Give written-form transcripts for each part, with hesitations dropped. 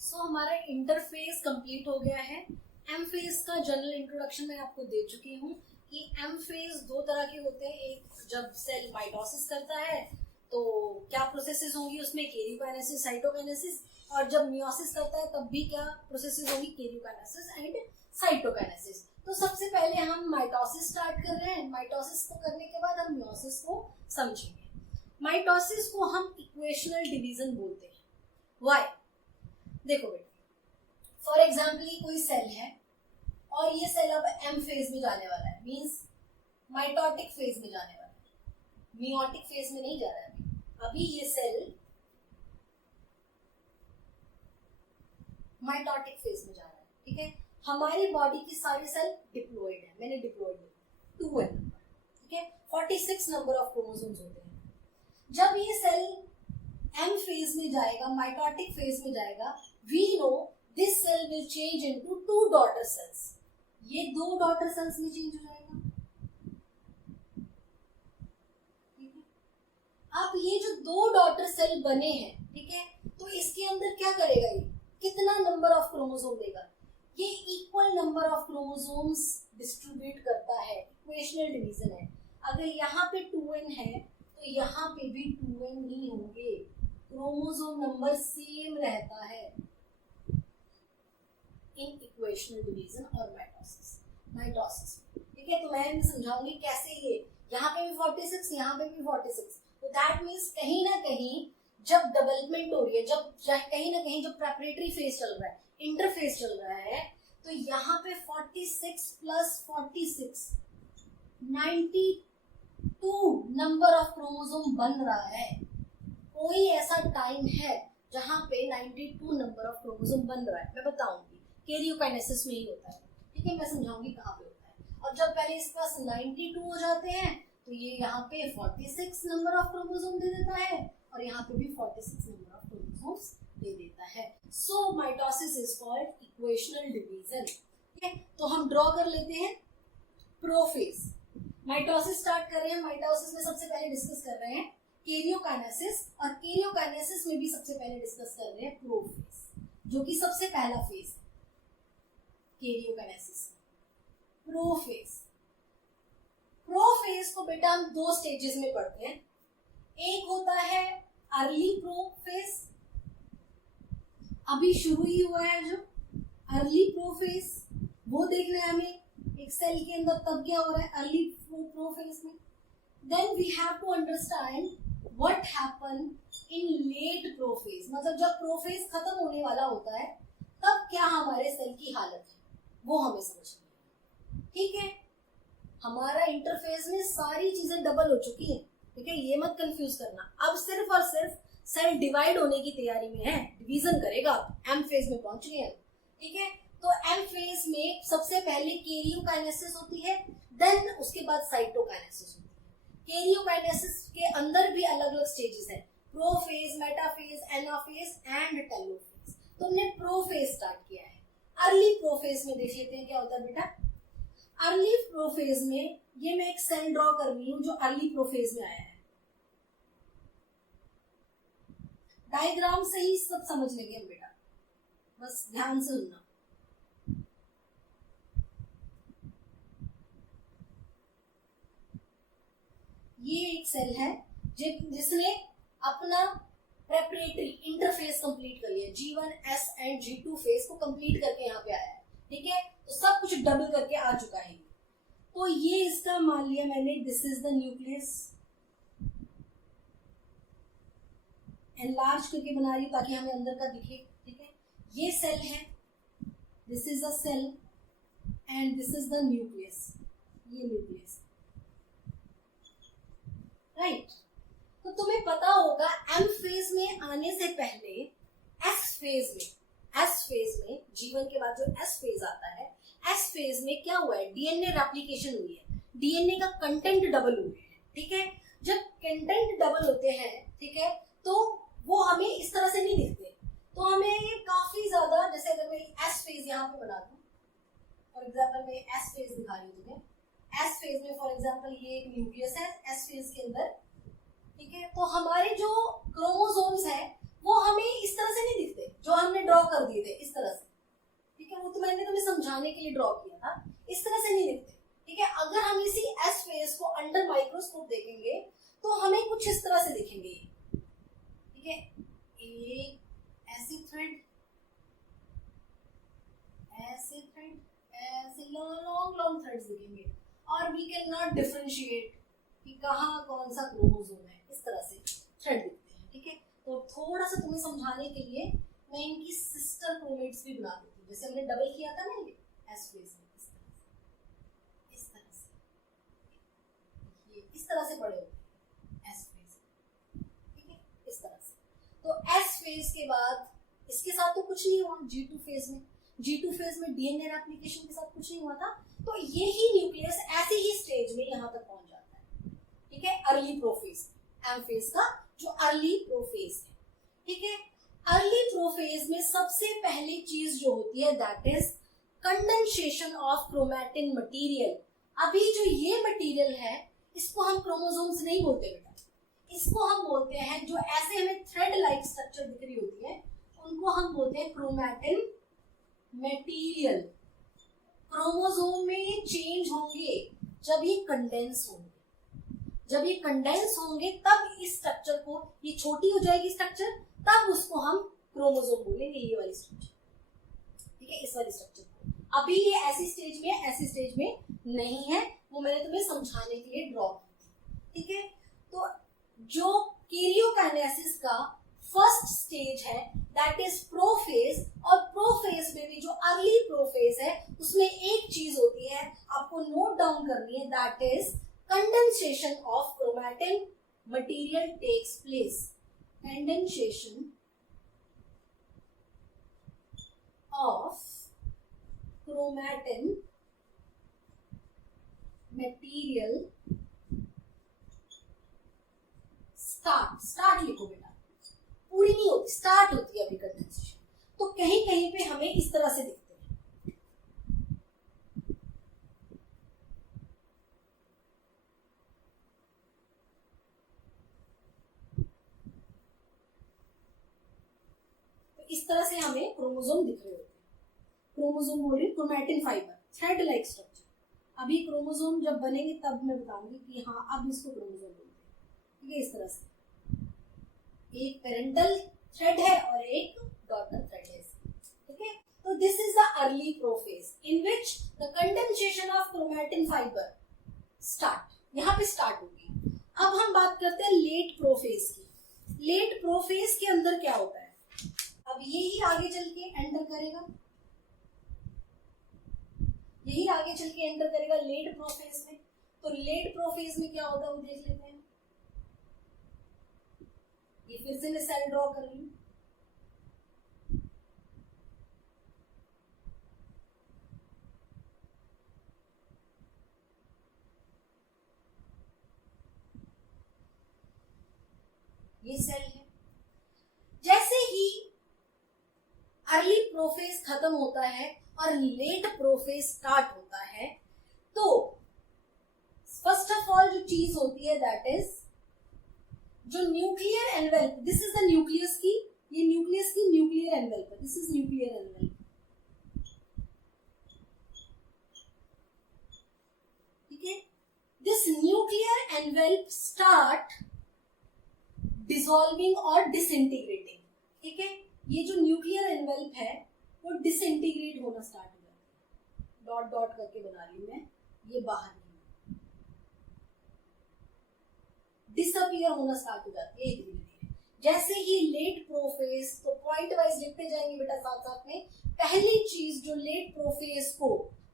सो हमारा interface complete हो गया है। एम फेज का जनरल इंट्रोडक्शन मैं आपको दे चुकी हूँ कि एम फेज दो तरह के होते हैं। एक जब सेल माइटोसिस करता है तो क्या प्रोसेसेस होंगी उसमें, कैरियोकाइनेसिस, साइटोकाइनेसिस, और जब मियोसिस करता है तब भी क्या प्रोसेसेस होंगी, कैरियोकाइनेसिस एंड साइटोकाइनेसिस। तो सबसे पहले हम माइटोसिस स्टार्ट कर रहे हैं। माइटोसिस को करने के बाद हम मियोसिस को समझेंगे। माइटोसिस को हम इक्वेशनल डिवीजन बोलते हैं। व्हाई? देखो बेटा, फॉर एग्जाम्पल ये कोई सेल है और ये सेल अब एम फेज में जाने वाला है, मींस माइटोटिक फेज में जाने वाला है, मियोटिक फेज में नहीं जा रहा है। अभी ये सेल माइटोटिक फेज में जा रहा है, ठीक है। हमारी बॉडी की सारी सेल डिप्लॉयड है, मैंने डिप्लॉयड लिखा 2n नंबर, ठीक है। 46 नंबर ऑफ क्रोमोसोम्स होते हैं। जब ये सेल एम फेज में जाएगा, माइटोटिक फेज में जाएगा, we know this cell will change into 2 daughter cells. ये 2 डॉटर सेल्स में चेंज हो जाएगा, ठीक है। अब ये जो 2 डॉटर सेल बने हैं, ठीक है, तो इसके अंदर क्या करेगा, ये कितना नंबर ऑफ क्रोमोसोम देगा, ये equal number of chromosomes distribute करता है। इक्वेशनल डिवीजन है। अगर यहाँ पे 2n है तो यहाँ पे भी 2n ही होंगे, क्रोमोसोम नंबर सेम रहता है इन इक्वेशनल डिवीजन और माइटोसिस, ठीक है। तो मैं समझाऊंगी कैसे ये यहाँ पे भी 46, यहाँ पे भी 46। तो दैट मीन्स कहीं ना कहीं जब डेवलपमेंट हो रही है, जब कहीं ना कहीं जो प्रेपरेटरी फेज चल रहा है, इंटरफेज चल रहा है, तो यहाँ पे 46 प्लस 46 92 नंबर ऑफ क्रोमोसोम बन रहा है। कोई ऐसा टाइम है जहां पे 92 नंबर ऑफ क्रोमोसोम बन रहा है, मैं बताऊंगी। कैरियोकाइनेसिस में ही होता है, ठीक है, मैं समझाऊंगी कहाँ पे होता है। और जब पहले इसके पास 92 हो जाते हैं तो ये यहाँ पे 46 नंबर ऑफ क्रोमोसोम दे देता है और यहाँ पे भी 46 नंबर ऑफ क्रोमोसोम्स दे देता है। So mitosis is called equational division, ठीक है। तो हम ड्रॉ कर लेते हैं प्रोफेज। माइटोसिस स्टार्ट कर रहे हैं। माइटोसिस में सबसे पहले डिस्कस कर रहे हैं कैरियोकाइनेसिस, और कैरियोकाइनेसिस में भी सबसे पहले डिस्कस कर रहे हैं प्रोफेज, जो कि सबसे पहला फेज है कैरियोकाइनेसिस। प्रोफेज को बेटा हम 2 स्टेजेस में पढ़ते हैं। एक होता है अर्ली प्रोफेज, अभी शुरू ही हुआ है जो अर्ली प्रोफेज, वो देखना है हमें एक सेल के अंदर तब क्या हो रहा है अर्ली प्रोफेज में। Then we have to understand what happen in late prophase, मतलब जब प्रोफेज खत्म होने वाला होता है तब क्या हमारे सेल की हालत है, वो हमें समझनी है, ठीक है। हमारा इंटरफेस में सारी चीजें डबल हो चुकी हैं, ठीक है, ये मत कंफ्यूज करना। अब सिर्फ और सिर्फ सेल डिवाइड होने की तैयारी में है, डिवीजन करेगा, एम फेज में पहुंच गए हैं, ठीक है। तो एम फेज में सबसे पहले कैरियोकाइनेसिस होती है, देन उसके बाद साइटोकाइनेसिस होती है। कैरियोकाइनेसिस के अंदर भी अलग अलग स्टेजेस हैं, prophase, metaphase, anaphase and telophase. तो हमने प्रोफेज स्टार्ट किया है। अर्ली प्रोफेज में देख लेते हैं क्या होता है बेटा। अर्ली प्रोफेज में ये मैं एक सेल ड्रॉ कर रही हूं जो अर्ली प्रोफेज में आया है। डायग्राम से ही सब समझ लेंगे हम बेटा, बस ध्यान से सुनना। ये एक सेल है जिसने अपना प्रेपरेटरी इंटरफेस कंप्लीट कर लिया, G1, S and G2 phase को कंप्लीट करके यहाँ पे आया है, ठीक है। तो सब कुछ डबल करके आ चुका है। तो ये इसका मान लिया मैंने, this is the nucleus, enlarge करके बना रही हूँ ताकि हमें अंदर का दिखे, ठीक है। ये सेल है, this is the cell and this is the nucleus, ये न्यूक्लियस, राइट। तो तुम्हें पता होगा एम फेज में आने से पहले एस फेज में जीवन के बाद जो एस फेज आता है, एस फेज में क्या हुआ है, डीएनए रेप्लिकेशन हुई है, डीएनए का कंटेंट डबल हुआ है, ठीक है। जब कंटेंट डबल होते हैं, ठीक है, तो वो हमें इस तरह से नहीं दिखते, तो हमें ये काफी ज्यादा, जैसे अगर मैं एस फेज यहाँ पे बना दूं, फॉर एग्जाम्पल मैं एस फेज दिखा रही हूँ तुम्हें। एस फेज में फॉर एग्जाम्पल ये एक न्यूक्लियस है एस फेज के अंदर, ठीक है। तो हमारे जो क्रोमोसोम्स हैं वो हमें इस तरह से नहीं दिखते जो हमने ड्रॉ कर दिए समझाने के लिए ड्रॉ किया था, इस तरह से नहीं दिखते, ठीक है। अगर हम इसी एस फेज को अंडर माइक्रोस्कोप देखेंगे तो हमें कुछ इस तरह से दिखेंगे, ठीक है। एक ऐसे थ्रेड, ऐसे थ्रेड, ऐसे लॉन्ग लॉन्ग थ्रेड्स दिखेंगे, और वी कैन नॉट डिफरेंशिएट कि कहाँ कौन सा क्रोमोसोम है, इस तरह से थ्रेड दिखते हैं, ठीक है। तो थोड़ा सा तुम्हें समझाने के लिए मैं इनकी सिस्टर क्रोमेट्स भी बना देती हूँ, जैसे हमने डबल किया था ना ये एस फेज में, इस तरह से ये इस तरह से पड़े होते हैं एस फेज, ठीक है, इस तरह से। तो एस फेज के बाद इसके साथ तो कुछ नहीं हुआ, G2 फेज में, G2 फेज में डीएनए रेप्लिकेशन के साथ कुछ नहीं हुआ था, तो यही न्यूक्लियस ऐसे ही स्टेज में यहाँ तक पहुंच जाता है, ठीक है, अर्ली प्रोफेज, एम फेज का जो अर्ली प्रोफेज है, ठीक है। अर्ली प्रोफेज में सबसे पहली चीज जो होती है that is condensation of chromatin material. अभी जो ये मटेरियल है इसको हम क्रोमोसोम्स नहीं बोलते बेटा, इसको हम बोलते हैं, जो ऐसे हमें थ्रेड लाइक स्ट्रक्चर दिख रही होती है उनको हम बोलते हैं क्रोमैटिन मटेरियल। क्रोमोसोम में ये चेंज होंगे जब ये कंडेंस होंगे, जब ये कंडेंस होंगे तब इस स्ट्रक्चर को, ये छोटी हो जाएगी स्ट्रक्चर, तब उसको हम क्रोमोसोम बोलेंगे, ये वाली स्ट्रक्चर, ठीक है, इस वाली स्ट्रक्चर को। अभी ये ऐसी स्टेज में, ऐसी स्टेज में नहीं है, वो मैंने तुम्हें समझाने के लिए ड्रॉ की थी, ठीक है। तो जो कैरियोकाइनेसिस का फर्स्ट स्टेज है दैट इज प्रोफेज, और प्रोफेज में भी जो अर्ली प्रोफेज है उसमें एक चीज होती है आपको नोट डाउन करनी है, that is condensation of chromatin material takes place. Condensation of chromatin material start लिखो बेटा, पूरी नहीं होती, स्टार्ट होती है अभी कंडेंसेशन, तो कहीं कहीं पे हमें इस तरह से दिखते हैं। तो इस तरह से हमें क्रोमोसोम दिख रहे होते हैं। क्रोमोसोम बोल रही chromatin fibre, thread like structure. अभी क्रोमोसोम जब बनेंगे तब मैं बताऊंगी कि हाँ अब इसको क्रोमोसोम बोलते हैं, ठीक है। इस तरह से एक पेरेंटल थ्रेड है और एक डॉटर थ्रेड है, ठीक है। तो this is the early prophase in which the condensation of chromatin fibre start, यहाँ पे स्टार्ट होगी। अब हम बात करते हैं लेट प्रोफेज की। लेट प्रोफेज के अंदर क्या होता है, अब यही आगे चल के एंटर करेगा, यही आगे चल के एंटर करेगा लेट प्रोफेज में। तो लेट प्रोफेज में क्या होता है वो देख लेते हैं। ये फिर से मैं सेल ड्रॉ कर रही हूं, ये सेल है। जैसे ही अर्ली प्रोफेज खत्म होता है और लेट प्रोफेज स्टार्ट होता है, तो फर्स्ट ऑफ ऑल जो चीज होती है दैट इज जो nuclear envelope, this is the nucleus की, ये न्यूक्लियस की न्यूक्लियर एनवेल्प है, दिस इज न्यूक्लियर एनवेल्प, ठीक है। This nuclear envelope start dissolving और डिसइंटीग्रेटिंग, ठीक है। ये जो न्यूक्लियर एनवेल्प है वो डिसइंटीग्रेट होना स्टार्ट हो जाता है, डॉट डॉट करके बना रही हूं मैं, ये बाहर डिसअपियर होना स्टार्ट हो जाती है धीरे धीरे। जैसे ही लेट प्रोफेज, तो पॉइंट वाइज लिखते जाएंगे बेटा साथ साथ में। पहली चीज जो लेट प्रोफेज को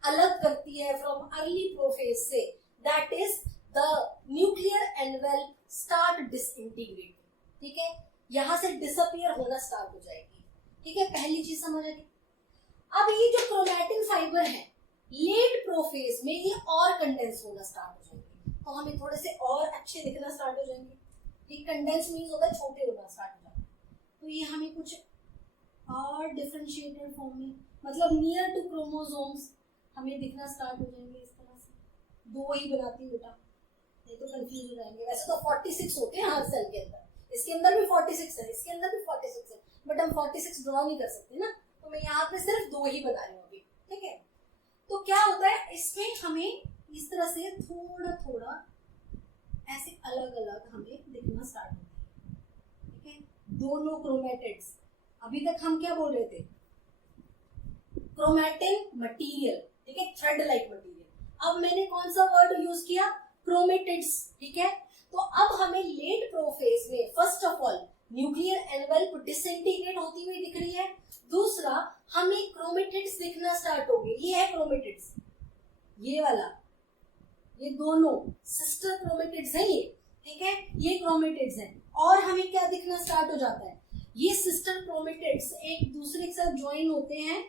अलग करती है फ्रॉम अर्ली प्रोफेज से, that is the nuclear envelope start disintegrating, ठीक है। यहां से डिसअपियर होना स्टार्ट हो जाएगी, ठीक है। पहली चीज समझ आ गई। अब ये जो क्रोमैटिन फाइबर है लेट प्रोफेज में ये और कंडेंस होना स्टार्ट हो जाएगी, तो हमें थोड़े से और अच्छे दिखना स्टार्ट हो जाएंगे। ये कंडेंस मीन्स होता है छोटे होना स्टार्ट हो जाता है, तो ये हमें कुछ और डिफरेंशिएटेड फॉर्म में, मतलब नियर टू क्रोमोसोम्स हमें दिखना स्टार्ट हो जाएंगे इस तरह से। दो ही बनाती हूँ बेटा, नहीं तो कंफ्यूज हो जाएंगे। वैसे तो 46 होते हैं हर सेल के अंदर, इसके अंदर भी 46 है, इसके अंदर भी 46 है, बट हम 46 ड्रॉ नहीं कर सकते ना, तो मैं यहाँ पे सिर्फ दो ही बना रही हूँ अभी, ठीक है। तो क्या होता है इसमें हमें इस तरह से थोड़ा थोड़ा ऐसे अलग अलग हमें दिखना स्टार्ट होता है, ठीक है। दोनों क्रोमेटिड्स, अभी तक हम क्या बोल रहे थे, क्रोमैटिन मटेरियल, ठीक है, थ्रेड लाइक मटेरियल। अब मैंने कौन सा वर्ड यूज किया, क्रोमेटिड्स, ठीक है। तो अब हमें लेट प्रोफेज में first of all nuclear envelope disintegrate होती हुई दिख रही है, दूसरा हमें क्रोमेटिड्स दिखना स्टार्ट हो गए, ये है क्रोमेटिड्स, ये वाला, ये दोनों सिस्टर क्रोमेटिड्स हैं ये, ठीक है, ये क्रोमेटिड्स हैं। और हमें क्या दिखना स्टार्ट हो जाता है, ये सिस्टर क्रोमेटिड्स एक दूसरे के साथ ज्वाइन होते हैं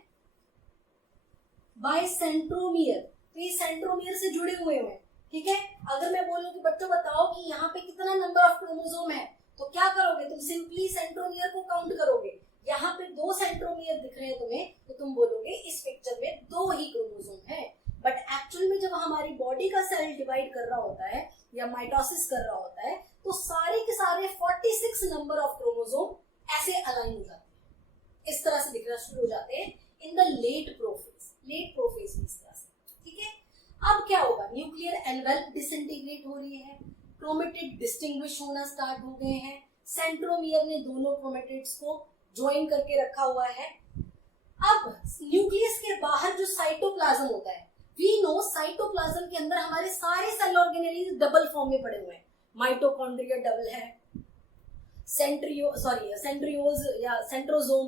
बाय सेंट्रोमियर, तो ये सेंट्रोमियर से जुड़े हुए हैं, ठीक है। अगर मैं बोलूं कि बच्चों बताओ कि यहाँ पे कितना नंबर ऑफ क्रोमोसोम है, तो क्या करोगे तुम, सिंपली सेंट्रोमियर को काउंट करोगे। यहाँ पे 2 सेंट्रोमियर दिख रहे हैं तुम्हें, तो तुम बोलोगे इस पिक्चर में 2 ही क्रोमोसोम है। बट एक्चुअल में जब हमारी बॉडी का सेल डिवाइड कर रहा होता है या माइटोसिस कर रहा होता है, तो सारे के सारे 46 नंबर ऑफ क्रोमोसोम ऐसे अलाइन हो जाते हैं, इस तरह से दिखना शुरू हो जाते हैं इन द लेट प्रोफेज में, इस तरह से, ठीक है। अब क्या होगा, न्यूक्लियर एनवेल्प डिसइंटीग्रेट हो रही है, क्रोमेटिड डिस्टिंग्विश होना स्टार्ट हो गए हैं, सेंट्रोमियर ने दोनों क्रोमेटिड्स को ज्वाइन करके रखा हुआ है। अब न्यूक्लियस के बाहर जो साइटोप्लाज्म होता है, वी नो साइटोप्लाज्म के अंदर हमारे सारे सेल ऑर्गेनेल्स डबल फॉर्म में पड़े हुए हैं, माइटोकॉन्ड्रिया डबल है, सेंट्रियोल्स या सेंट्रोजोम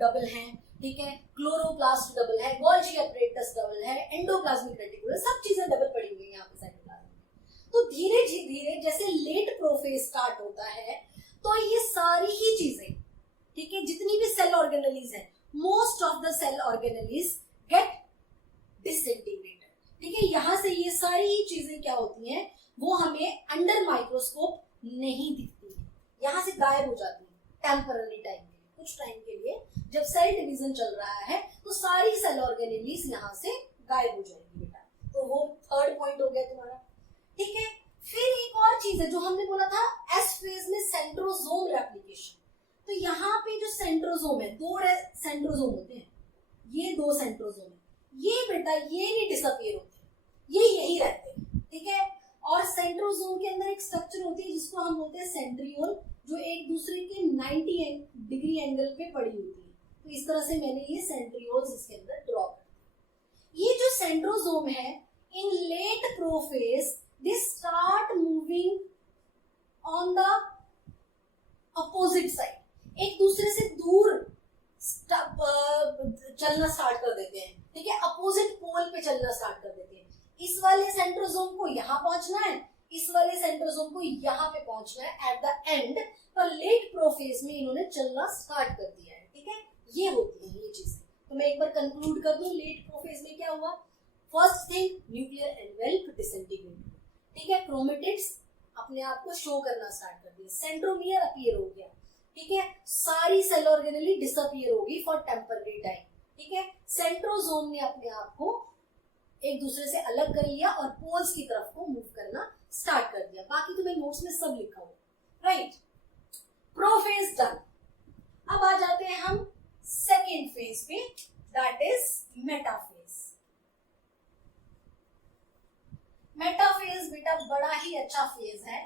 डबल है, ठीक है, क्लोरोप्लास्ट डबल है, गोल्गी अपरेटस डबल है, एंडोप्लाज्मिक रेटिकुलम, सब चीजें डबल पड़ी हुई है यहाँ पे साइटोप्लाज्म में। तो धीरे धीरे जैसे लेट प्रोफेज स्टार्ट होता है, तो ये सारी ही चीजें, ठीक है, जितनी भी सेल ऑर्गेनेल्स है, most of the cell organelles get disintegrated, ठीक है। यहाँ से ये सारी ही चीजें क्या होती हैं, वो हमें अंडर माइक्रोस्कोप नहीं दिखती है, यहाँ से गायब हो जाती है टेम्पररी टाइम के लिए, कुछ टाइम के लिए। जब सेल डिवीजन चल रहा है तो सारी सेल ऑर्गेनेल्स यहाँ से गायब हो जाएगी बेटा, तो वो थर्ड पॉइंट हो गया तुम्हारा, ठीक है। फिर एक और चीज है जो हमने बोला था एस फेज में सेंट्रोजोम रेप्लिकेशन, तो यहाँ पे जो सेंट्रोजोम है, 2 सेंट्रोजोम होते हैं, ये 2 सेंट्रोजोम है, ये बेटा ये नहीं डिसअपियर होते, ये यही रहते हैं, ठीक है। और सेंट्रोजोम के अंदर एक स्ट्रक्चर होती है जिसको हम बोलते हैं सेंट्रियोल, जो एक दूसरे के 90 डिग्री एंगल पे पड़ी होती है, तो इस तरह से मैंने ये सेंट्रियोल्स इसके अंदर ड्रॉ कर दिए। ये जो सेंट्रोजोम है in late prophase they start moving on the opposite side, एक दूसरे से दूर चलना स्टार्ट कर देते हैं, ठीक है, अपोजिट पोल पे चलना स्टार्ट कर देते हैं। इस वाले सेंट्रोजोम को यहाँ पहुंचना है, इस वाले सेंट्रोजोम को यहाँ पे पहुंचना है एट द एंड, पर लेट प्रोफेज में इन्होंने चलना स्टार्ट कर दिया है, ठीक है। ये होती है ये चीजें, तो मैं एक बार कंक्लूड कर दूं, लेट प्रोफेज में क्या हुआ, first thing nuclear envelope disintegrate, ठीक है, क्रोमेटिड्स अपने आप को शो करना स्टार्ट कर दिया, सेंट्रोमियर अपीयर हो गया, ठीक है, सारी सेल ऑर्गेनेली डिसअपियर होगी फॉर टेम्पररी टाइम, ठीक है, सेंट्रोजोम ने अपने आप को एक दूसरे से अलग कर लिया और पोल्स की तरफ को मूव करना स्टार्ट कर दिया। बाकी तुम्हें नोट्स में सब लिखा हुआ, राइट। Prophase done. अब आ जाते हैं हम सेकेंड फेज पे, दैट इज मेटाफेज। मेटाफेज बेटा बड़ा ही अच्छा फेज है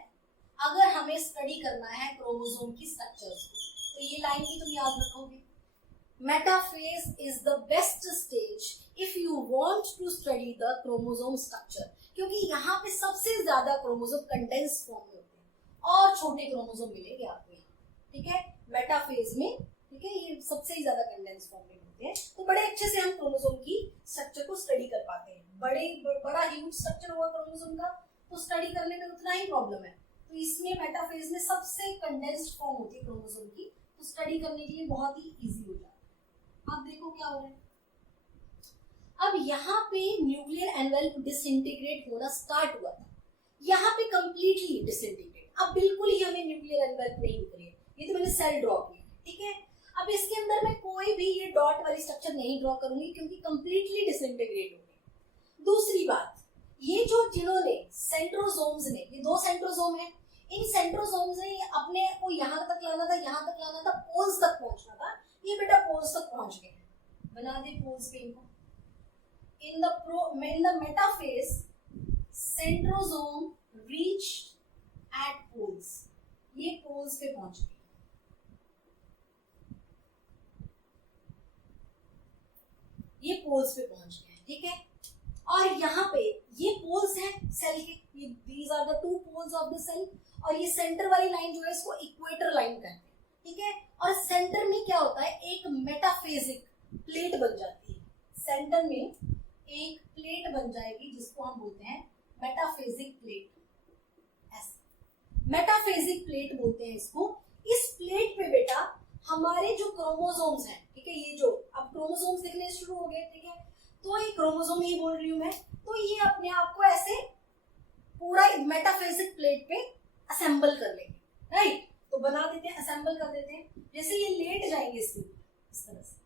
अगर हमें स्टडी करना है क्रोमोसोम की स्ट्रक्चर्स को, तो ये लाइन भी तुम याद रखोगे। Metaphase is the best stage if you want to study the chromosome structure, क्योंकि यहाँ पे सबसे ज्यादा क्रोमोसोम कंडेंस फॉर्म में होते हैं और छोटे क्रोमोसोम मिलेंगे आपको यहाँ, ठीक है, मेटाफेज में, ठीक है, ये सबसे ज्यादा कंडेंस फॉर्म में होते हैं। तो बड़े अच्छे से हम क्रोमोसोम की स्ट्रक्चर को स्टडी कर पाते हैं। बड़ा ह्यूज स्ट्रक्चर हुआ क्रोमोसोम का तो स्टडी करने में उतना ही प्रॉब्लम है, तो इसमें मेटाफेज में सबसे कंडेंस्ड फॉर्म होती है क्रोमोसोम की, तो स्टडी करने के लिए बहुत ही इजी हो जाता है। अब देखो क्या हो रहा है, अब यहाँ पे न्यूक्लियर एनवेल्प डिसइंटीग्रेट होना स्टार्ट हुआ था, यहाँ पे कंप्लीटली डिसइंटीग्रेट, अब बिल्कुल ही हमें न्यूक्लियर एनवेल्प नहीं दिख रही है, ये तो मैंने सेल ड्रॉ किया, ठीक है। अब इसके अंदर मैं कोई भी ये डॉट वाली स्ट्रक्चर नहीं ड्रॉ करूंगी क्योंकि कंप्लीटली डिसइंटीग्रेट हो गई। दूसरी बात, ये जो जिन्होंने सेंट्रोसोम्स ने, ये 2 सेंट्रोसोम है, इन सेंट्रोसोम्स ने अपने को यहाँ तक लाना था, यहाँ तक लाना था, पोल्स तक पहुंचना था, ये बेटा पोल्स तक पहुंच गए। बना दे पोल्स पे इनको, in the metaphase centrosome reached at poles. ये poles पे पहुंच गए, ये पोल्स पे पहुंच गए, ठीक है। और यहाँ पे ये पोल्स हैं सेल के, ये these are the 2 poles of the cell, और ये सेंटर वाली लाइन जो है इसको इक्वेटर लाइन कहते हैं, ठीक है। और सेंटर में क्या होता है, एक मेटाफेजिक प्लेट बन जाती है, सेंटर में एक प्लेट बन जाएगी जिसको हम बोलते हैं मेटाफेजिक प्लेट, ऐसे मेटाफेजिक प्लेट बोलते हैं इसको। इस प्लेट पे बेटा हमारे जो क्रोमोसोम्स हैं, ठीक है, ये जो अब क्रोमोसोम्स दिखने शुरू हो गए, ठीक है, तो ये क्रोमोसोम ही बोल रही हूं मैं, तो ये अपने आप को ऐसे पूरा मेटाफेजिक प्लेट पे असेंबल कर लेंगे, राइट। तो बना देते हैं, असेंबल कर देते हैं, जैसे ये लेट जाएंगे इसके ऊपर इस तरह से,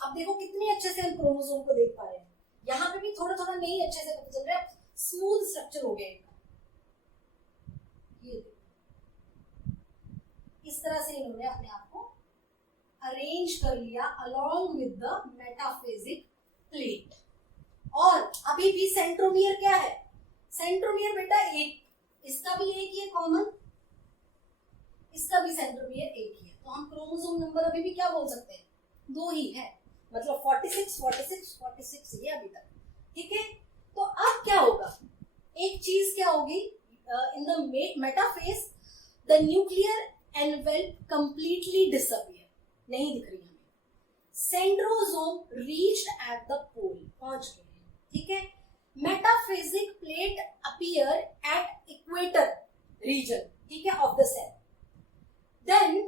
अब देखो कितने अच्छे से हम क्रोमोसोम को देख पा रहे हैं। यहाँ पे भी थोड़ा थोड़ा नहीं अच्छे से पता चल रहा है, स्मूथ स्ट्रक्चर हो गया इनका, ये इस तरह से इन्होंने अपने आप को अरेंज कर लिया along with the metaphasic plate. और अभी भी सेंट्रोमियर क्या है, सेंट्रोमियर बेटा एक, इसका भी एक ही है कॉमन, इसका भी सेंट्रोमियर एक ही है, तो हम क्रोमोसोम नंबर अभी भी क्या बोल सकते हैं, 2 ही है, मतलब 46 46 46 ये अभी तक, ठीक है। तो अब क्या होगा, एक चीज क्या होगी, in the metaphase the nuclear envelope completely disappear, नहीं दिख रही हमें, centrosome reached at the pole, पहुंच गए, ठीक है। Metaphasic plate appear at equator region, ठीक है, of the cell, then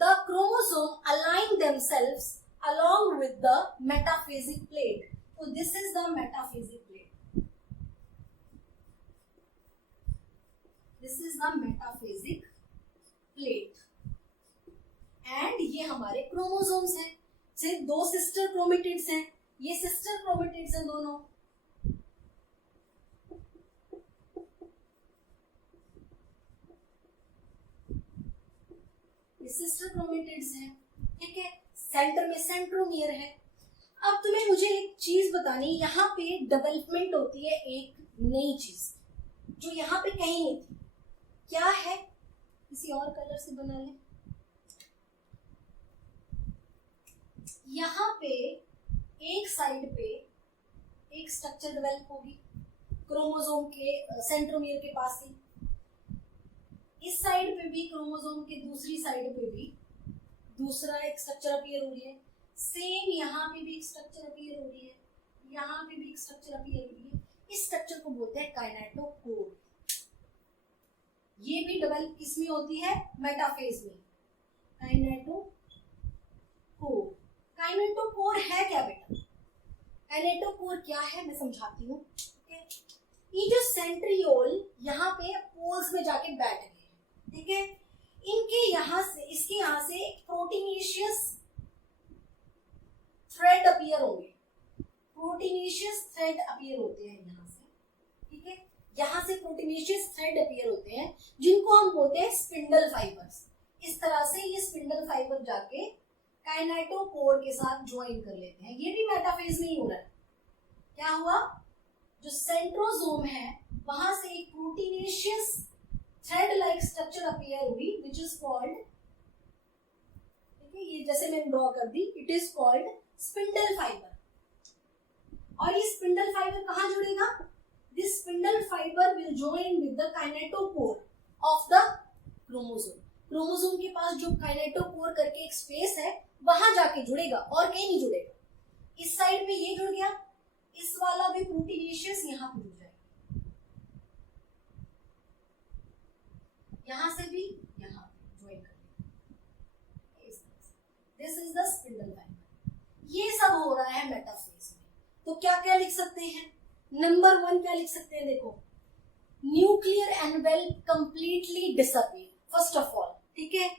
the chromosome align themselves along with the metaphasic plate. So this is the metaphasic plate. This is the metaphasic plate. And ये हमारे chromosomes हैं, सिर्फ 2 sister chromatids हैं, ये sister chromatids हैं दोनों, ये सिस्टर क्रोमेटिड्स हैं, ठीक है। सेंटर में सेंट्रोमियर है। अब तुम्हें मुझे एक चीज बतानी, यहाँ पे डेवलपमेंट होती है एक नई चीज जो यहाँ पे कहीं नहीं थी, क्या है, किसी और कलर से बना ले, यहाँ पे एक साइड पे एक स्ट्रक्चर डेवलप होगी क्रोमोसोम के सेंट्रोमियर के पास ही, इस साइड पे भी क्रोमोसोम के दूसरी साइड पे भी दूसरा एक स्ट्रक्चर अपीयर हो रही है, सेम यहाँ पे भी एक स्ट्रक्चर अपीयर हो रही है, यहाँ पे भी एक स्ट्रक्चर अपीयर हो रही है, इस स्ट्रक्चर को बोलते हैं काइनेटोकोर। ये भी डेवलप किसमें होती है, मेटाफेज में, काइनेटोकोर। काइनेटोकोर है क्या बेटा, काइनेटोकोर क्या है मैं समझाती हूँ, ठीक है। ये जो सेंट्रियोल यहाँ पे पोल्स में जाके बैठ गए, ठीक है, इनके यहां से, इसके यहां से प्रोटीनेशियस थ्रेड अपीयर होंगे, प्रोटीनेशियस थ्रेड अपीयर होते हैं यहां से, ठीक है, यहां से प्रोटीनेशियस थ्रेड अपीयर होते हैं जिनको हम बोलते हैं स्पिंडल फाइबर्स। इस तरह से ये स्पिंडल फाइबर जाके काइनेटोकोर के साथ ज्वाइन कर लेते हैं, ये भी मेटाफेज में ही हो रहा है। क्या हुआ, जो सेंट्रोसोम है वहां से एक proteinaceous thread like structure appear हुई विच इज कॉल्ड, ठीक है, ये जैसे मैंने ड्रॉ कर दी, it is called spindle fibre. और ये स्पिंडल फाइबर कहां जुड़ेगा, this spindle fibre will join with the kinetochore of the chromosome. Chromosome के पास जो काइनेटोकोर करके एक स्पेस है वहां जाके जुड़ेगा और कहीं नहीं जुड़ेगा। इस साइड पे ये जुड़ गया, इस वाला भी प्रोटीनेशियस यहाँ पे जुड़ जाएगा, यहां से भी यहाँ पे ज्वाइन कर लेगा, this is the spindle fibre. ये सब हो रहा है मेटाफेज में। तो क्या क्या लिख सकते हैं, नंबर 1 क्या लिख सकते हैं, देखो, nuclear envelope completely disappear first of all, ठीक है,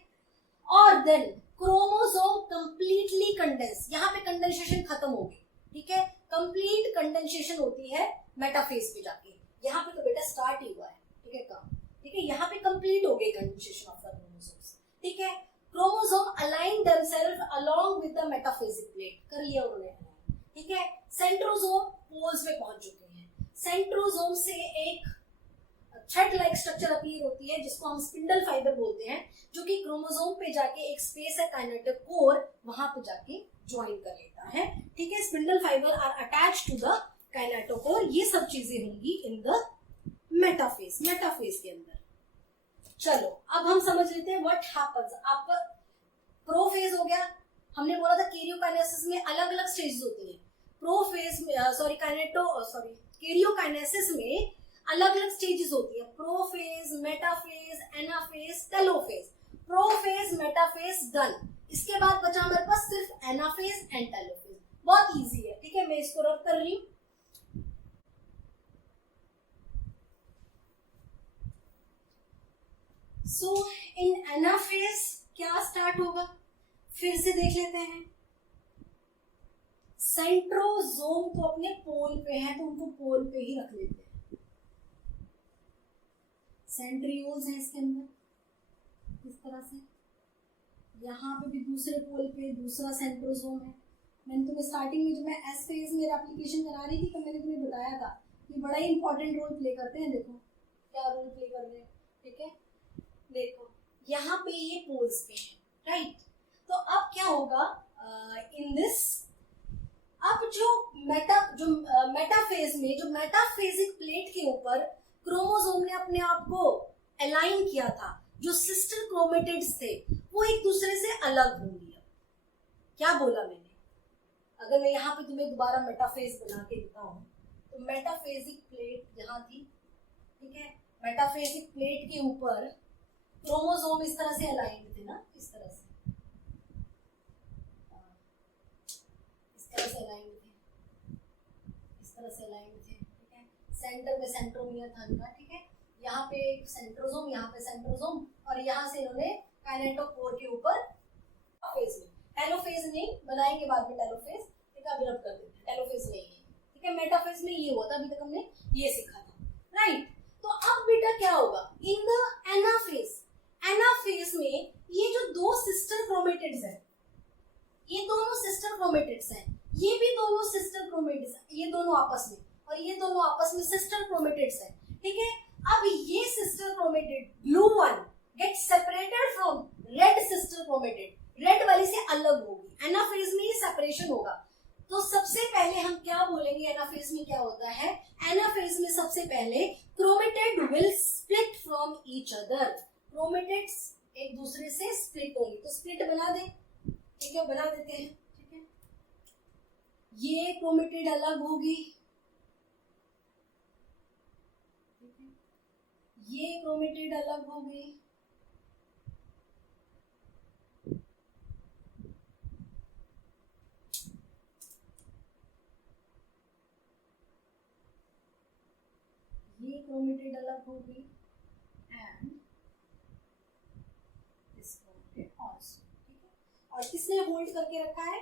और देन क्रोमोसोम कंप्लीटली कंडेंस, यहाँ पे कंडेंसेशन खत्म हो गई, ठीक है, कंप्लीट कंडेंसेशन होती है मेटाफेज पे जाके, यहाँ पे तो बेटा स्टार्ट ही हुआ है, ठीक है, काम, ठीक है, यहाँ पे कंप्लीट हो गई कंडेंसेशन ऑफ द क्रोमोसोम्स, ठीक है। Chromosome align themselves along with the metaphasic plate, कर लिया उन्होंने, ठीक है। सेंट्रोसोम पोल्स पे पहुंच चुके हैं। सेंट्रोसोम से एक थ्रेड लाइक स्ट्रक्चर अपीयर होती है जिसको हम स्पिंडल फाइबर बोलते हैं, जो कि क्रोमोसोम पे जाके एक स्पेस है काइनेटोकोर, वहां पे जाके ज्वाइन कर लेता है, ठीक है। Spindle fibre are attached to the kinetochore. ये सब चीजें होंगी इन द मेटाफेज, मेटाफेज के अंदर। चलो अब हम समझ लेते हैं व्हाट हैपेंस। आपका प्रोफेज हो गया, हमने बोला था कैरियोकाइनेसिस में अलग अलग स्टेजेस होती हैं। प्रोफेज में कैरियोकाइनेसिस में अलग अलग स्टेजेस होती है, prophase, metaphase, anaphase, telophase. Prophase, metaphase done, इसके बाद बचा हमारे पास सिर्फ एनाफेज एंड टेलोफेज। बहुत इजी है, ठीक है, मैं इसको रब कर रही हूं। सो इन एनाफेज क्या स्टार्ट होगा, फिर से देख लेते हैं। सेंट्रोसोम तो अपने पोल पे है तो उनको पोल पे ही रख लेते हैं। सेंट्रियोल्स है इसके अंदर इस तरह से, यहाँ पे भी दूसरे पोल पे दूसरा सेंट्रोसोम है। मैंने तुम्हें स्टार्टिंग में, जब मैं एस फेज में एप्लीकेशन करा रही थी, तो मैंने तुम्हें बताया था कि बड़ा ही इंपॉर्टेंट रोल प्ले करते हैं। देखो क्या रोल प्ले कर रहे हैं, ठीक है। देखो यहाँ पे ये पोल्स पे है, राइट। तो अब क्या होगा इन दिस, अब जो मेटाफेज में, जो मेटाफेजिक प्लेट के ऊपर क्रोमोसोम ने अपने आप को अलाइन किया था, जो सिस्टर क्रोमेटिड्स थे वो एक दूसरे से अलग होंगे। क्या बोला मैंने, अगर मैं यहाँ पे तुम्हें दोबारा मेटाफेज बना के देता हूँ, तो मेटाफेजिक प्लेट यहाँ थी, ठीक है। मेटाफेजिक प्लेट के ऊपर क्रोमोसोम इस तरह से अलाइंड थे ना, इस तरह से अलाइंड थे, इस तरह से अलाइंड थे, ठीक है। सेंटर में सेंट्रोमियर था इनका, ठीक है। यहाँ पे सेंट्रोसोम, यहाँ पे सेंट्रोसोम, और यहाँ से इन्होंने काइनेटोकोर के ऊपर फेज में, टेलोफेज नहीं बनाएंगे बाद में टेलोफेज, ठीक है, अभी रब कर देते हैं, टेलोफेज नहीं है, ठीक है। मेटाफेज में ये हुआ था, अभी तक हमने ये सीखा था, राइट। तो अब बेटा क्या होगा इन द एनाफेज, एनाफेज में ये जो दो सिस्टर क्रोमेटिड्स हैं, ये दोनों सिस्टर क्रोमेटिड्स हैं, ये भी दोनों सिस्टर क्रोमेटिड्स हैं, ये दोनों आपस में, और ये दोनों आपस में सिस्टर क्रोमेटिड्स हैं, ठीक है। अब ये sister chromatid blue one get separated from red sister chromatid, red वाली से अलग होगी। एनाफेज में ये सेपरेशन होगा। तो सबसे पहले हम क्या बोलेंगे, एनाफेज में क्या होता है, एनाफेज में सबसे पहले chromatid will split from each other, chromatids एक दूसरे से स्प्लिट होंगे। तो स्प्लिट बना दे, ठीक है, बना देते हैं, ठीक है। ये क्रोमेटिड अलग होगी, ठीक है, ये क्रोमेटिड अलग होगी, ये क्रोमेटिड अलग होगी, एंड दिस क्रोमेटिड आल्सो, ठीक है। और किसने होल्ड करके रखा है,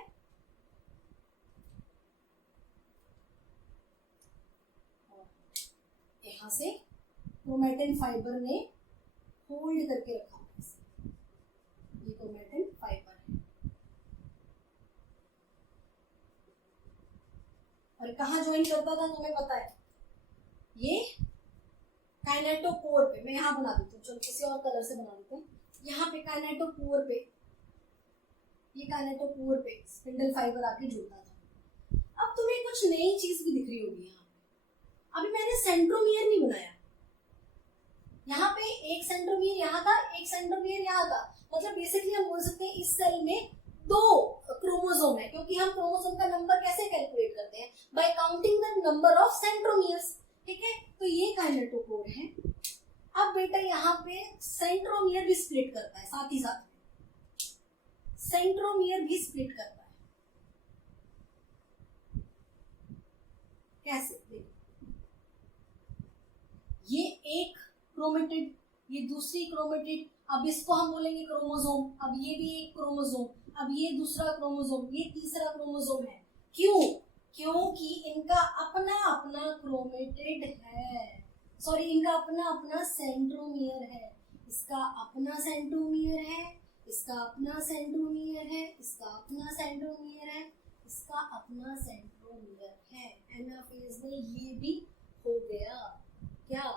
यहाँ से क्रोमेटिन फाइबर ने होल्ड करके रखा है, ये क्रोमेटिन फाइबर है। और कहाँ ज्वाइन करता था तुम्हें पता है, ये काइनेटोकोर पे, मैं यहाँ बना देती हूँ, चलो किसी और कलर से बना देते हैं। यहाँ पे काइनेटोकोर पे, ये काइनेटोकोर पे स्पिंडल फाइबर आके जुड़ता था। अब तुम्हें कुछ नई चीज भी दिख रही होगी यहाँ पे। अभी मैंने सेंट्रोमियर नहीं बनाया, यहाँ पे एक सेंट्रोमियर यहाँ था, एक सेंट्रोमियर यहाँ था, मतलब बेसिकली हम बोल सकते हैं इस सेल में दो क्रोमोसोम है, क्योंकि हम क्रोमोसोम का नंबर कैसे कैलकुलेट करते हैं, bye counting the number of centromeres, ठीक है। तो ये काइनेटोकोर है। अब बेटा यहाँ पे सेंट्रोमियर भी स्प्लिट करता है, साथ ही साथ सेंट्रोमियर भी स्प्लिट करता है। कैसे, देखो, ये एक क्रोमेटिड, ये दूसरी क्रोमेटिड, अब इसको हम बोलेंगे क्रोमोसोम, अब ये भी एक क्रोमोसोम, अब ये दूसरा क्रोमोसोम, ये तीसरा क्रोमोसोम है। क्यों, क्योंकि इनका अपना अपना क्रोमेटिड है, सॉरी इनका अपना अपना सेंट्रोमियर है, इसका अपना सेंट्रोमियर है, इसका अपना सेंट्रोमियर है, इसका अपना सेंट्रोमियर है, इसका अपना सेंट्रोमियर है। एनाफेज में ये भी हो गया। क्या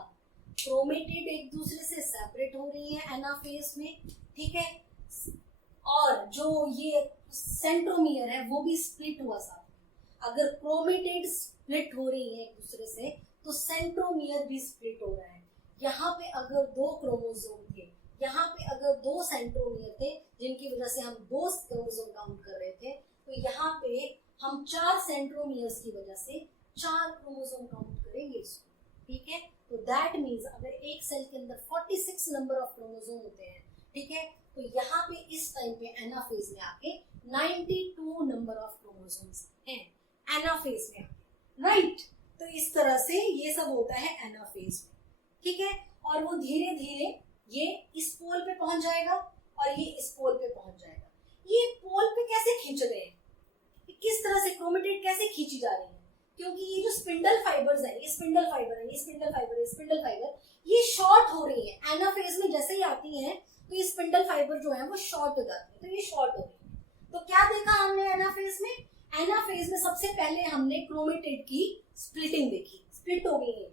क्रोमेटिड एक दूसरे से सेपरेट हो रही है एनाफेज में, ठीक है, और जो ये सेंट्रोमियर है वो भी स्प्लिट हुआ साथ में। अगर क्रोमेटिड स्प्लिट हो रही है एक दूसरे से तो सेंट्रोमियर भी स्प्लिट हो रहा है। यहाँ पे अगर दो क्रोमोसोम थे, यहाँ पे अगर दो सेंट्रोमियर थे जिनकी वजह से हम दो क्रोमोसोम काउंट कर रहे थे, तो यहाँ पे हम 4 सेंट्रोमियर्स की वजह से 4 क्रोमोसोम काउंट करेंगे इसको, ठीक है। तो दैट मीन्स अगर एक सेल के अंदर 46 नंबर ऑफ क्रोमोसोम होते हैं, ठीक है, तो यहाँ पे इस टाइम पे एनाफेज में आके 92 नंबर ऑफ क्रोमोसोम्स हैं एनाफेज में आके, राइट। तो इस तरह से ये सब होता है एनाफेज में, ठीक है। और वो धीरे धीरे ये इस पोल पे पहुंच जाएगा और ये इस पोल पे पहुंच जाएगा। ये पोल पे कैसे खींच रहे हैं, किस तरह से क्रोमेटिड कैसे खींची जा रही है, क्योंकि ये जो स्पिंडल फाइबर्स है, ये स्पिंडल फाइबर है, ये स्पिंडल फाइबर है, स्पिंडल फाइबर, ये शॉर्ट हो रही है एनाफेज में। जैसे ही आती है तो ये स्पिंडल फाइबर जो है वो शॉर्ट हो जाती है, तो ये शॉर्ट हो रही है। तो क्या देखा हमने एनाफेज में? एनाफेज में सबसे पहले हमने क्रोमेटिड की स्प्लिटिंग देखी, स्प्लिट हो गई है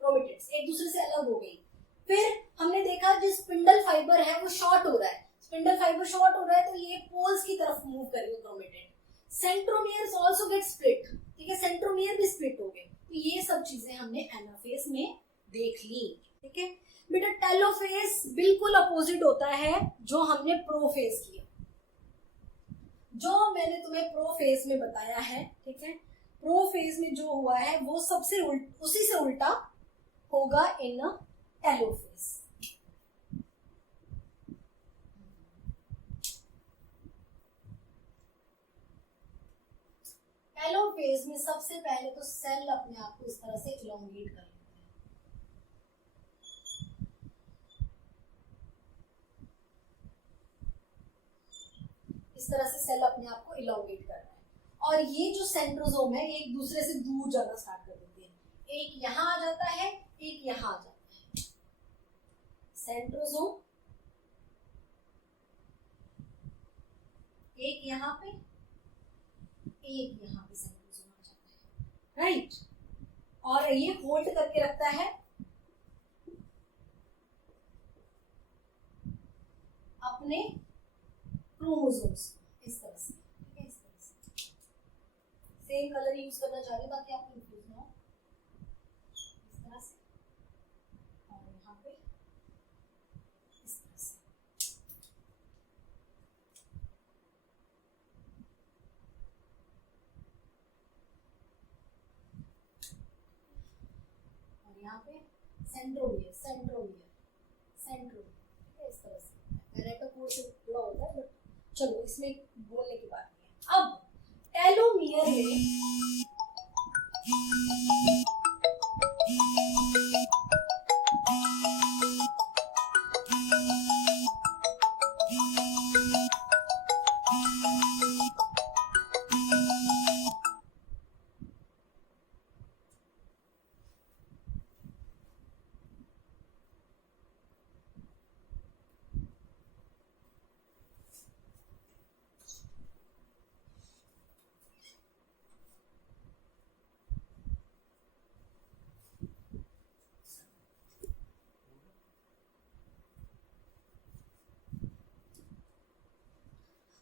क्रोमेटिड्स, एक दूसरे से अलग हो गई। फिर हमने देखा जो स्पिंडल फाइबर है वो शॉर्ट हो रहा है, स्पिंडल फाइबर शॉर्ट हो रहा है तो ये पोल्स की तरफ मूव करेंगे chromatid. Centromeres also get split, ठीक है, सेंट्रोमियर भी स्प्लिट हो गए। तो ये सब चीजें हमने एनाफेज में देख ली, ठीक है। बेटा टेलोफेज बिल्कुल अपोजिट होता है जो हमने प्रोफेज किया, जो मैंने तुम्हें प्रोफेज में बताया है, ठीक है। प्रोफेज में जो हुआ है वो सबसे उसी से उल्टा होगा इन टेलोफेज। टेलोफेज में सबसे पहले तो सेल अपने आप को इस तरह से इलोंगेट कर लेते हैं, इस तरह से सेल अपने आप को इलोंगेट कर रहा है। और ये जो सेंट्रोसोम है ये एक दूसरे से दूर जाना स्टार्ट कर देते हैं, एक यहाँ आ जाता है, एक यहाँ आ जाता है, सेंट्रोसोम एक यहाँ पे, एक यहाँ पे सेंट्रोसोम आ जाता है, राइट। और ये होल्ड करके रखता है अपने क्रोमोसोम्स इस तरह से, ठीक है, इस तरह से। सेम कलर यूज करना चाह रहे ताकि आप कंफ्यूज ना हो, इस तरह से, और यहाँ पे इस तरह से। और यहाँ पे सेंट्रोमियर, सेंट्रोमियर, सेंट्रोमियर, ठीक है, इस तरह से। पैरेटो कोड से जुड़ा होता है, बट चलो इसमें बोलने की बात नहीं है। अब टेलोमियर में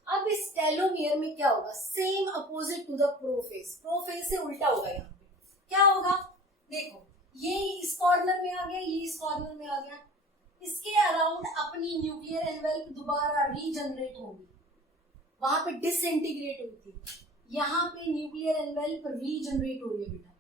अब इस टेलोमियर में क्या होगा, same opposite to the prophase, prophase से उल्टा होगा। यहाँ पे क्या होगा, देखो ये इस कॉर्नर में आ गया, ये इस कॉर्नर में आ गया, इसके अराउंड अपनी न्यूक्लियर एनवेल्प दोबारा रीजनरेट होगी, वहां पे डिसइंटीग्रेट हुई थी, यहाँ पे न्यूक्लियर एनवेल्प रीजनरेट हो रही है बेटा।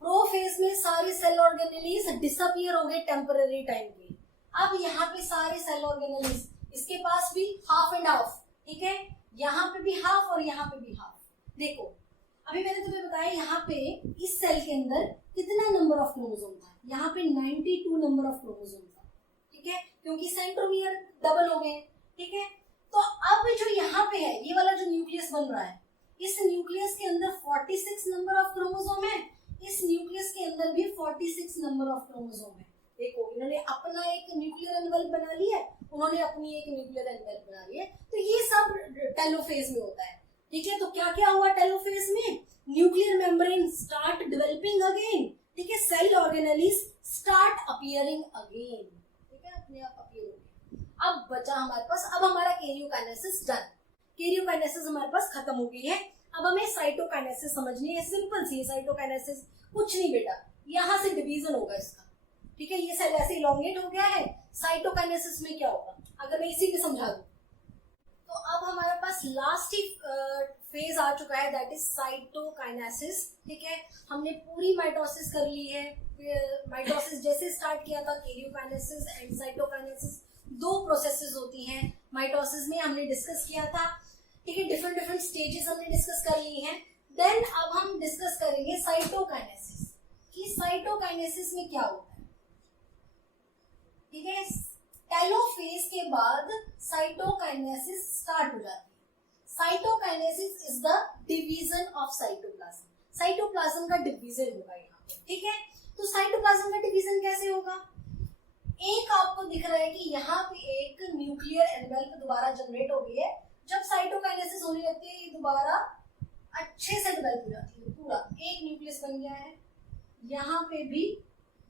प्रोफेज में सारे सेल ऑर्गेनेलीज डिसअपियर हो गए टेम्पररी टाइम के। अब यहाँ पे सारे सेल ऑर्गेनेलीज, इसके पास भी हाफ एंड हाफ, ठीक है, यहाँ पे भी हाफ और यहाँ पे भी हाफ। देखो अभी मैंने तुम्हें बताया यहाँ पे इस सेल के अंदर कितना नंबर ऑफ क्रोमोसोम था, यहाँ पे 92 नंबर ऑफ क्रोमोसोम था, ठीक है, क्योंकि सेंट्रोमियर डबल हो गए, ठीक है। तो अब जो यहाँ पे है, ये वाला जो न्यूक्लियस बन रहा है, इस न्यूक्लियस के अंदर 46 नंबर ऑफ क्रोमोसोम है, इस न्यूक्लियस के अंदर भी 46 नंबर ऑफ क्रोमोसोम है। देखो इन्होंने अपना एक न्यूक्लियर एनवेल्प बना लिया है, उन्होंने अपनी एक न्यूक्लियर एनवेल्प बना ली है, तो ये सब टेलोफेज में होता है। ठीक है, तो क्या क्या हुआ टेलोफेज में? Nuclear membrane start developing again, ठीक है, cell organelles start appearing again, ठीक है, अपने आप अपीयर हो गए। अब बचा हमारे पास, अब हमारा कैरियोकाइनेसिस डन, कैरियोकाइनेसिस हमारे पास खत्म हो गई है। अब हमें साइटोकाइनेसिस समझनी है, सिंपल सी साइटोकाइनेसिस, कुछ नहीं बेटा, यहाँ से डिवीजन होगा इसका, ठीक है, ये सेल ऐसे इलोंगेट हो गया है। साइटोकाइनेसिस में क्या होगा अगर मैं इसी में समझा दूं, तो अब हमारे पास लास्ट ही फेज आ चुका है, दैट इज साइटोकाइनेसिस। ठीक है, हमने पूरी माइटोसिस कर ली है। माइटोसिस जैसे स्टार्ट किया था, कैरियोकाइनेसिस एंड साइटोकाइनेसिस, दो प्रोसेसेस होती हैं माइटोसिस में, हमने डिस्कस किया था। ठीक है, डिफरेंट डिफरेंट स्टेजेस हमने डिस्कस कर ली हैं। देन अब हम डिस्कस करेंगे साइटोकाइनेसिस, कि साइटोकाइनेसिस में क्या होता है। ठीक है, टेलोफेज के बाद साइटोकाइनेसिस स्टार्ट हो जाती है। Cytokinesis is the division of cytoplasm, cytoplasm का डिवीजन होगा यहाँ पे। ठीक है, तो साइटोप्लाज्म का डिवीजन कैसे होगा? एक आपको दिख रहा है कि यहाँ पे एक न्यूक्लियर एनवेल्प दोबारा जनरेट हो गई है। जब साइटोकाइनेसिस होने लगती है, ये दोबारा अच्छे से डेवलप हो जाती है, पूरा एक न्यूक्लियस बन गया है। यहाँ पे भी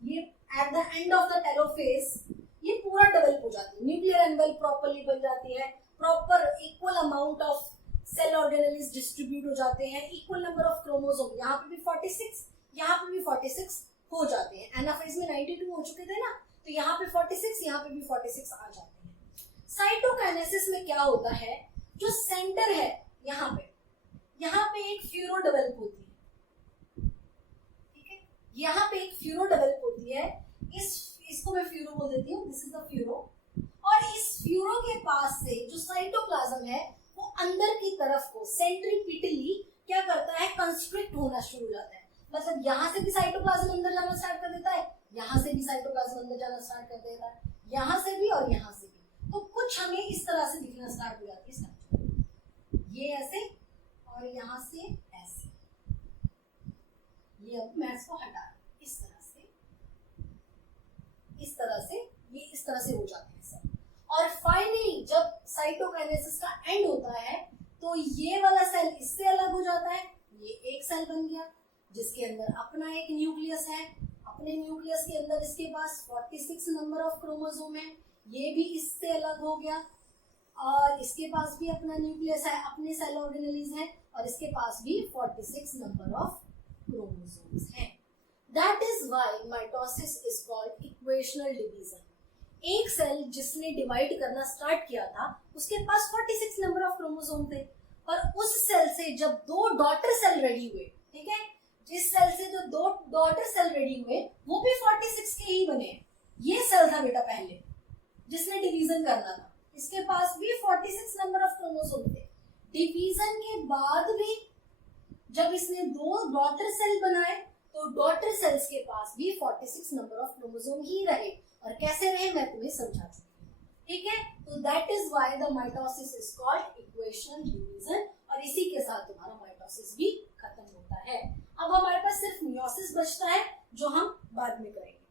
ये at the end of the telophase ये पूरा डेवलप हो जाती है, न्यूक्लियर एनवेल्प प्रॉपर्ली बन जाती है, proper equal amount of cell organelles distribute हो जाते हैं, इक्वल नंबर ऑफ क्रोमोसोम, यहाँ पे भी 46, यहाँ पे भी 46 हो जाते हैं। एनाफेज में 92 हो चुके थे ना, तो यहाँ पे 46, यहाँ पे भी 46 आ जाते हैं। साइटोकाइनेसिस में क्या होता है, जो सेंटर है यहाँ पे एक फ्यूरो डेवलप होती है। ठीक है, यहाँ पे एक फ्यूरो डेवलप होती है, इसको मैं फ्यूरो बोल देती हूँ, दिस इज द फ्यूरो। और इस फ्यूरो के पास से जो साइटोप्लाज्म है वो अंदर की तरफ को सेंट्रीपिटली क्या करता है, कंस्ट्रिक्ट होना शुरू हो जाता है। मतलब यहाँ से भी साइटोप्लाज्म अंदर जाना स्टार्ट कर देता है, यहाँ से भी साइटोप्लाज्म अंदर जाना स्टार्ट कर देता है, यहाँ से भी और यहाँ से भी। तो कुछ हमें इस तरह से दिखना स्टार्ट हो जाती है स्ट्रक्चर, ये ऐसे और यहाँ से ऐसे। ये अब मैं इसको हटा इस तरह से ये इस तरह से हो जाते हैं सब। और फाइनली जब साइटोकाइनेसिस का एंड होता है तो ये वाला सेल इससे अलग हो जाता है, ये एक सेल बन गया जिसके अंदर अपना एक न्यूक्लियस है। अपने न्यूक्लियस के अंदर इसके पास 46 नंबर ऑफ क्रोमोसोम है, ये भी इससे अलग हो गया। और इसके पास भी अपना न्यूक्लियस है, अपने सेल ऑर्गेनेल्स है, और इसके पास भी 46 नंबर ऑफ क्रोमोसोम्स हैं। That is why mitosis is called equational division. एक सेल जिसने डिवाइड करना स्टार्ट किया था उसके पास 46 नंबर ऑफ क्रोमोसोम थे, और उस सेल से जब दो डॉटर सेल रेडी हुए, ठीक है, जिस सेल से जो दो डॉटर सेल रेडी हुए वो भी 46 के ही बने। ये सेल था बेटा पहले जिसने डिवीजन करना था, इसके पास भी 46 नंबर ऑफ क्रोमोसोम थे। डिवीजन के बाद भी जब इसने दो डॉटर सेल बनाए तो डॉटर सेल्स के पास भी 46 नंबर ऑफ क्रोमोसोम ही रहे, और कैसे रहे मैं तुम्हें समझा चुकी हूँ। ठीक है, तो that is why the mitosis is called equational division, और इसी के साथ तुम्हारा माइटोसिस भी खत्म होता है। अब हमारे पास सिर्फ मियोसिस बचता है जो हम बाद में करेंगे।